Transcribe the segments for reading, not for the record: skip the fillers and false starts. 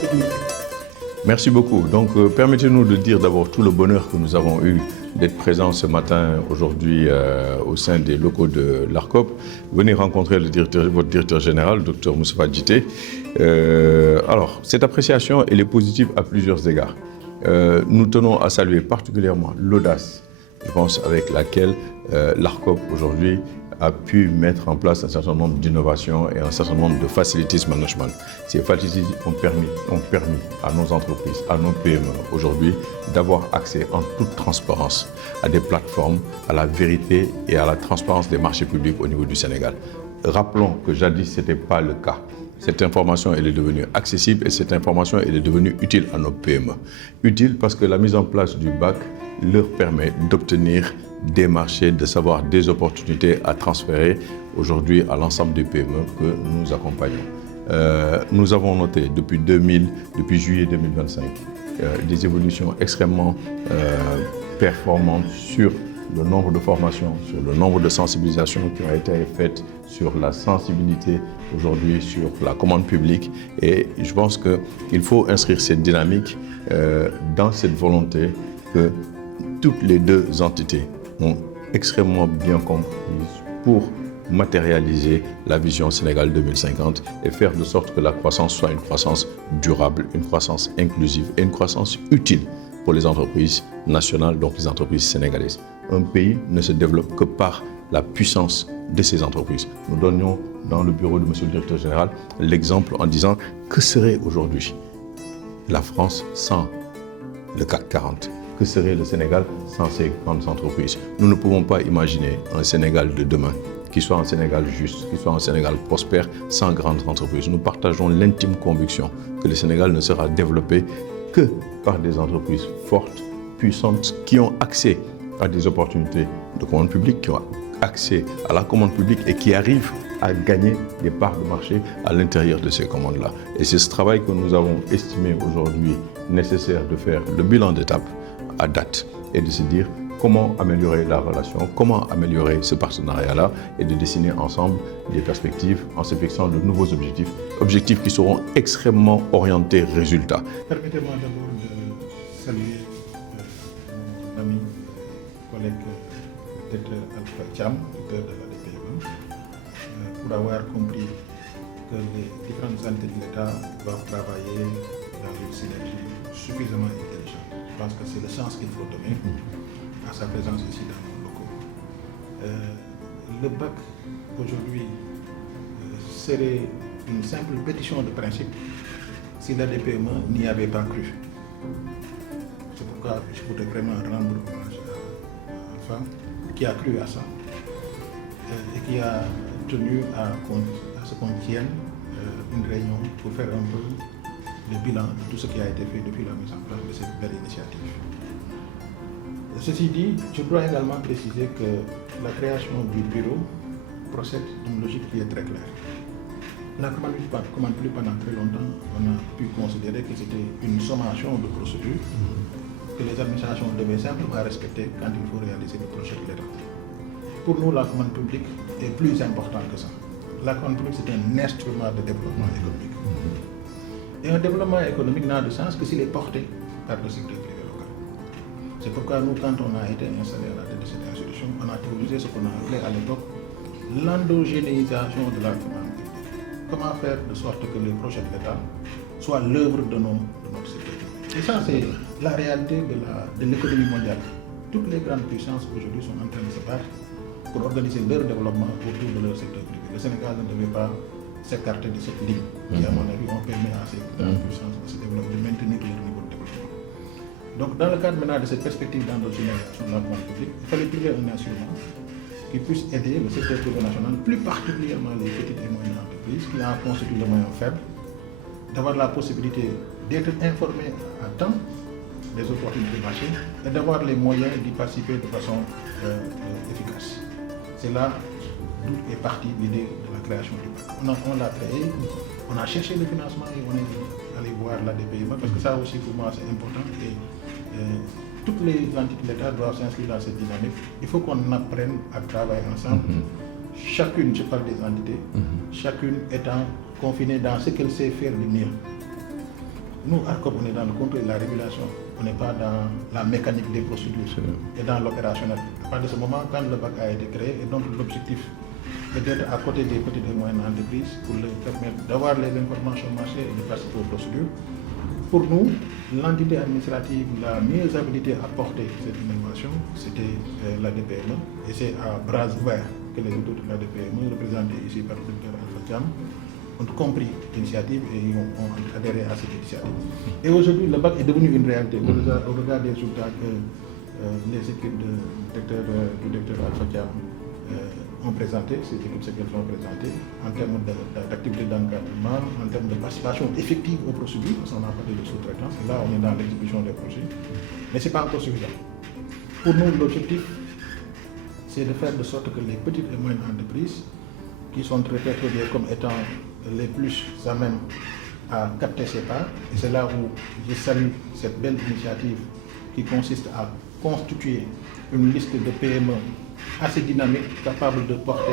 technique. Merci beaucoup. Donc, permettez-nous de dire d'abord tout le bonheur que nous avons eu d'être présents ce matin, aujourd'hui, au sein des locaux de l'ARCOP. Venez rencontrer votre directeur général, Dr Moustapha Djité. Alors, cette appréciation, elle est positive à plusieurs égards. Nous tenons à saluer particulièrement l'audace, je pense, avec laquelle l'ARCOP, aujourd'hui, a pu mettre en place un certain nombre d'innovations et un certain nombre de facilities management. Ces facilities ont permis à nos entreprises, à nos PME aujourd'hui d'avoir accès en toute transparence à des plateformes, à la vérité et à la transparence des marchés publics au niveau du Sénégal. Rappelons que jadis, ce n'était pas le cas. Cette information, elle est devenue accessible et cette information, elle est devenue utile à nos PME. Utile parce que la mise en place du BAC leur permet d'obtenir des marchés, de savoir des opportunités à transférer aujourd'hui à l'ensemble des PME que nous accompagnons. Nous avons noté depuis juillet 2025 des évolutions extrêmement performantes sur le nombre de formations, sur le nombre de sensibilisations qui ont été faites, sur la sensibilité aujourd'hui sur la commande publique. Et je pense qu'il faut inscrire cette dynamique dans cette volonté que toutes les deux entités ont extrêmement bien comprise pour matérialiser la vision Sénégal 2050 et faire de sorte que la croissance soit une croissance durable, une croissance inclusive et une croissance utile pour les entreprises nationales, donc les entreprises sénégalaises. Un pays ne se développe que par la puissance de ces entreprises. Nous donnions dans le bureau de M. le directeur général l'exemple en disant que serait aujourd'hui la France sans le CAC 40 ? Que serait le Sénégal sans ces grandes entreprises? Nous ne pouvons pas imaginer un Sénégal de demain qui soit un Sénégal juste, qui soit un Sénégal prospère sans grandes entreprises. Nous partageons l'intime conviction que le Sénégal ne sera développé que par des entreprises fortes, puissantes, qui ont accès à des opportunités de commande publique, qui ont accès à la commande publique et qui arrivent à gagner des parts de marché à l'intérieur de ces commandes-là. Et c'est ce travail que nous avons estimé aujourd'hui nécessaire de faire le bilan d'étape à date et de se dire comment améliorer la relation, comment améliorer ce partenariat-là et de dessiner ensemble des perspectives en se fixant de nouveaux objectifs qui seront extrêmement orientés résultats. Permettez-moi d'abord de saluer mon ami, collègue, directeur Alpha Thiam, directeur de la DPME, pour avoir compris que les différentes entités de l'État doivent travailler dans une synergie suffisamment intelligente. Je pense que c'est le sens qu'il faut donner à sa présence ici dans nos locaux. Le BAC aujourd'hui serait une simple pétition de principe si la DPME n'y avait pas cru. C'est pourquoi je voudrais vraiment rendre hommage à Alpha qui a cru à ça et qui a tenu à ce qu'on tienne une réunion pour faire un peu le bilan de tout ce qui a été fait depuis la mise en place de cette belle initiative. Ceci dit, je dois également préciser que la création du bureau procède d'une logique qui est très claire. La commande publique pendant très longtemps, on a pu considérer que c'était une sommation de procédures que les administrations devaient simplement respecter quand il faut réaliser le projet de l'État. Pour nous, la commande publique est plus importante que ça. La commande publique, c'est un instrument de développement économique. Et un développement économique n'a de sens que s'il est porté par le secteur privé local. C'est pourquoi nous, quand on a été installé à la tête de cette institution, on a théorisé ce qu'on a appelé à l'époque l'endogénéisation de la commande publique. Comment faire de sorte que les projets de l'État soient l'œuvre de notre secteur privé. Et ça, c'est la réalité de l'économie mondiale. Toutes les grandes puissances aujourd'hui sont en train de se battre pour organiser leur développement autour de leur secteur privé. Le Sénégal ne devait pas s'écarter de cette ligne qui, à mon avis, ont permis à ces grandes puissances de se développer, de maintenir leur niveau de développement. Donc, dans le cadre maintenant de cette perspective d'endogénéisation de la commande publique, il fallait trouver un instrument qui puisse aider le secteur privé national, plus particulièrement les petites et moyennes entreprises qui en constituent le maillon faible, d'avoir la possibilité d'être informés à temps des opportunités de marché et d'avoir les moyens d'y participer de façon efficace. C'est là d'où est partie l'idée de la création du BAC. On l'a créé, on a cherché le financement et on est allé voir la DPME parce que ça aussi pour moi c'est important et toutes les entités de l'État doivent s'inscrire dans cette dynamique. Il faut qu'on apprenne à travailler ensemble. Chacune, je parle des entités, chacune étant confinée dans ce qu'elle sait faire de mieux. Nous, ARCOP, on est dans le contrôle et la régulation. On n'est pas dans la mécanique des procédures et dans l'opérationnel. À partir de ce moment, quand le BAC a été créé, et donc l'objectif est d'être à côté des petites et moyennes entreprises pour leur permettre d'avoir les informations marché et de participer aux procédures. Pour nous, l'entité administrative la mieux habilitée à porter cette innovation, c'était la DPME. Et c'est à bras ouverts que les autorités de la DPME, représentées ici par le docteur Alpha Thiam, ont compris l'initiative et ont adhéré à cette initiative. Et aujourd'hui, le BAC est devenu une réalité au regard des résultats que les équipes du docteur Alpha Thiam ont présenté, ces équipes ce qu'elles ont présenté, en termes d'activité d'encadrement, en termes de participation effective aux procédures, parce qu'on a parlé de sous-traitance, et là on est dans l'exécution des projets, mais ce n'est pas encore suffisant. Pour nous, l'objectif, c'est de faire de sorte que les petites et moyennes entreprises, qui sont répertoriées comme étant les plus à même à capter ces parts, et c'est là où je salue cette belle initiative qui consiste à constituer une liste de PME assez dynamique, capable de porter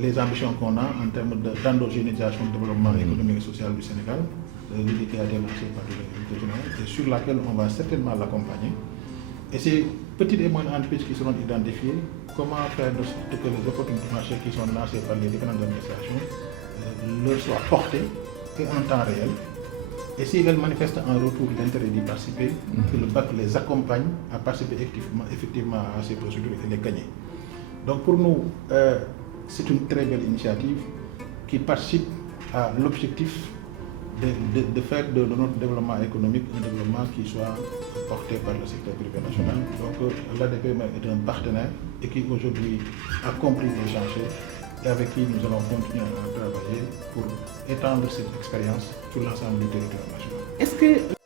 les ambitions qu'on a en termes d'endogénéisation du développement économique et social du Sénégal, l'idée qui a été lancée par le directeur général, et sur laquelle on va certainement l'accompagner. Et ces petites et moyennes entreprises qui seront identifiées, comment faire de sorte que les opportunités de marché qui sont lancées par les différentes administrations leur soient portées et en temps réel. Et si elles manifestent un retour d'intérêt d'y participer, que le BAC les accompagne à participer effectivement à ces procédures et les gagner. Donc pour nous, c'est une très belle initiative qui participe à l'objectif de faire de notre développement économique un développement qui soit porté par le secteur privé national. Donc l'ADPME est un partenaire et qui aujourd'hui a compris les chantiers et avec qui nous allons continuer à travailler pour étendre cette expérience sur l'ensemble du territoire national. Est-ce que